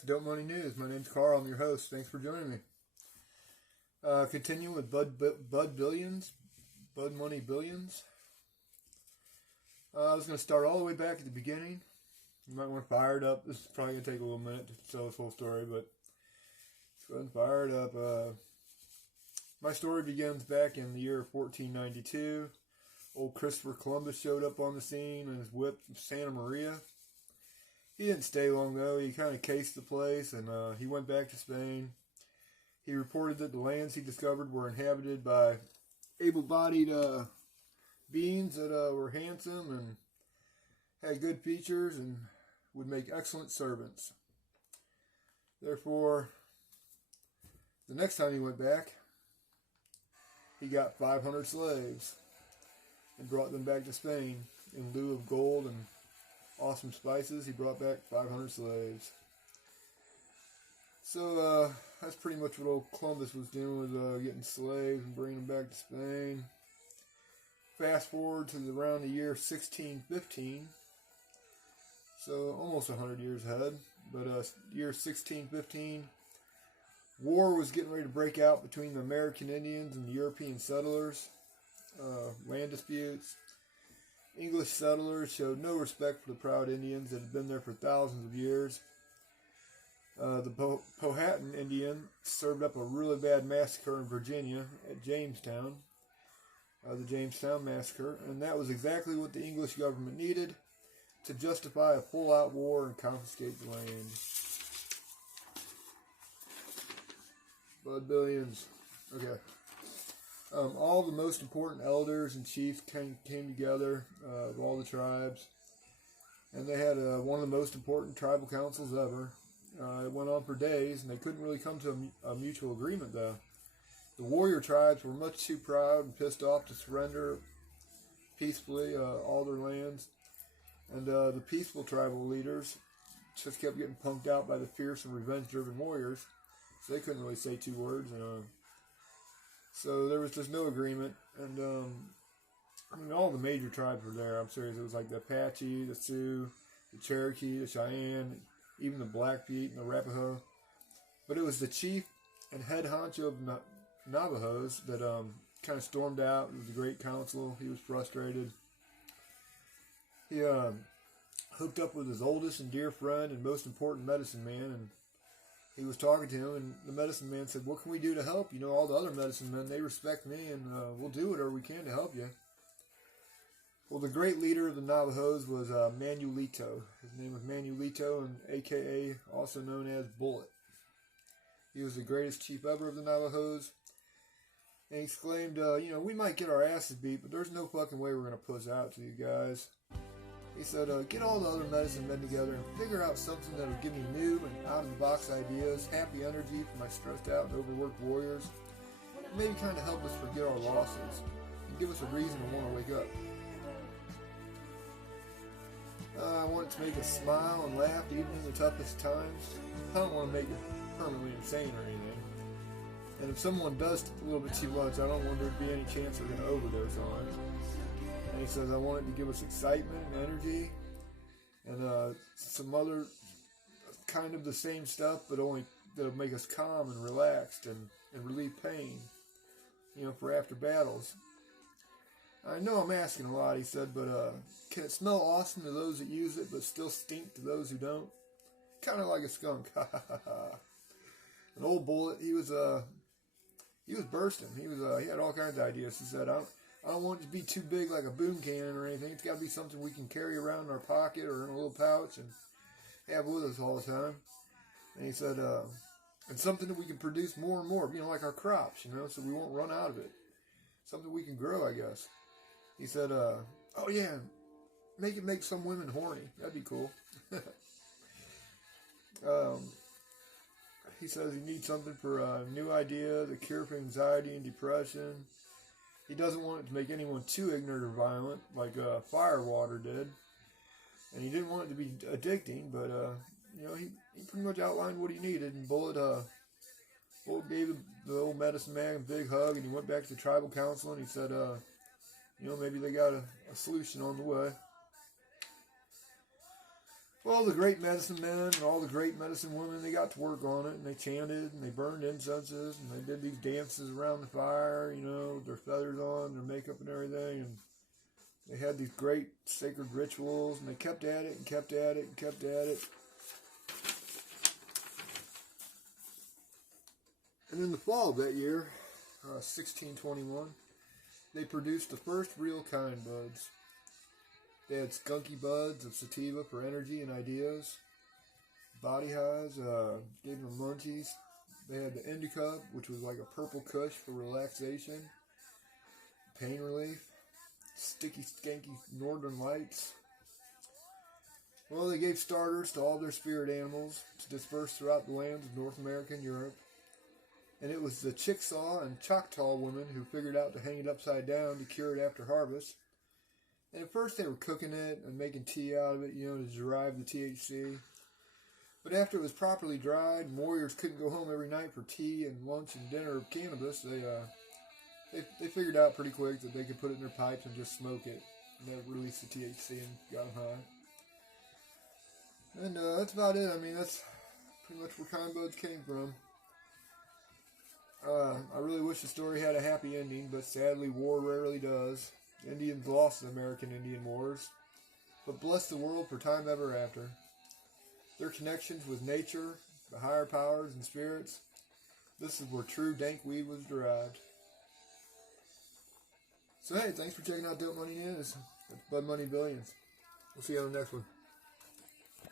to Dope Money News. My name's Carl. I'm your host. Thanks for joining me. Continuing with Bud Billions, Bud Money Billions. I was going to start all the way back at the beginning. You might want to fire it up. This is probably going to take a little minute to tell this whole story, but let's go ahead and fire it up. My story begins back in the year 1492. Old Christopher Columbus showed up on the scene in his whip from Santa Maria. He didn't stay long though. He kind of cased the place and he went back to Spain. He reported that the lands he discovered were inhabited by able-bodied beings that were handsome and had good features and would make excellent servants. Therefore, the next time he went back, he got 500 slaves and brought them back to Spain. In lieu of gold and awesome spices, he brought back 500 slaves. So that's pretty much what old Columbus was doing, was getting slaves and bringing them back to Spain. Fast forward to around the year 1615, so almost 100 years ahead, but year 1615, war was getting ready to break out between the American Indians and the European settlers. Land disputes. English settlers showed no respect for the proud Indians that had been there for thousands of years. The Powhatan Indian served up a really bad massacre in Virginia at Jamestown, the Jamestown Massacre, and that was exactly what the English government needed to justify a full-out war and confiscate the land. Bud Billions. Okay. All the most important elders and chiefs came together of all the tribes, and they had one of the most important tribal councils ever. It went on for days, and they couldn't really come to a mutual agreement, though. The warrior tribes were much too proud and pissed off to surrender peacefully all their lands, and the peaceful tribal leaders just kept getting punked out by the fierce and revenge-driven warriors, so they couldn't really say two words. So there was just no agreement, and I mean, all the major tribes were there. I'm serious. It was like the Apache, the Sioux, the Cherokee, the Cheyenne, even the Blackfeet and the Arapaho. But it was the chief and head honcho of Navajos that kind of stormed out. It was a great council. He was frustrated. He hooked up with his oldest and dear friend and most important medicine man, and he was talking to him, and the medicine man said, "What can we do to help? You know, all the other medicine men, they respect me, and we'll do whatever we can to help you." Well, the great leader of the Navajos was Manuelito. His name was Manuelito, and a.k.a. also known as Bullet. He was the greatest chief ever of the Navajos. And he exclaimed, we might get our asses beat, but there's no fucking way we're going to puss out to you guys. He said, get all the other medicine men together and figure out something that'll give me new and out-of-the-box ideas, happy energy for my stressed out and overworked warriors, and maybe kind of help us forget our losses and give us a reason to want to wake up. I want it to make us smile and laugh even in the toughest times. I don't want to make it permanently insane or anything. And if someone does a little bit too much, I don't want there to be any chance they're going to overdose on it. And he says, I want it to give us excitement and energy and some other kind of the same stuff, but only that'll make us calm and relaxed and relieve pain, for after battles. I know I'm asking a lot, he said, but can it smell awesome to those that use it, but still stink to those who don't? Kind of like a skunk. An old Bullet, he was bursting. He had all kinds of ideas. He said, I don't want it to be too big like a boom cannon or anything. It's got to be something we can carry around in our pocket or in a little pouch and have with us all the time. And he said, and something that we can produce more and more, like our crops, so we won't run out of it. Something we can grow, I guess. He said, oh yeah, make some women horny. That'd be cool. He says he needs something for a new idea, the cure for anxiety and depression. He doesn't want it to make anyone too ignorant or violent, like Firewater did. And he didn't want it to be addicting, but, he pretty much outlined what he needed. And Bullet gave the old medicine man a big hug, and he went back to the tribal council, and he said, maybe they got a solution on the way. Well, the great medicine men and all the great medicine women, they got to work on it, and they chanted, and they burned incenses, and they did these dances around the fire, you know, with their feathers on, their makeup and everything, and they had these great sacred rituals, and they kept at it, and kept at it, and kept at it. And in the fall of that year, 1621, they produced the first real kind buds. They had skunky buds of sativa for energy and ideas. Body highs gave them munchies. They had the indica, which was like a purple kush for relaxation, pain relief. Sticky, skanky northern lights. Well, they gave starters to all their spirit animals to disperse throughout the lands of North America and Europe. And it was the Chickasaw and Choctaw women who figured out to hang it upside down to cure it after harvest. And at first they were cooking it and making tea out of it, you know, to derive the THC. But after it was properly dried and warriors couldn't go home every night for tea and lunch and dinner of cannabis, they figured out pretty quick that they could put it in their pipes and just smoke it. And that released the THC and got them high. And that's about it. I mean, that's pretty much where kind buds came from. I really wish the story had a happy ending, but sadly war rarely does. Indians lost the American Indian Wars, but blessed the world for time ever after. Their connections with nature, the higher powers and spirits, this is where true dank weed was derived. So hey, thanks for checking out Dope Money News. That's Bud Money Billions. We'll see you on the next one.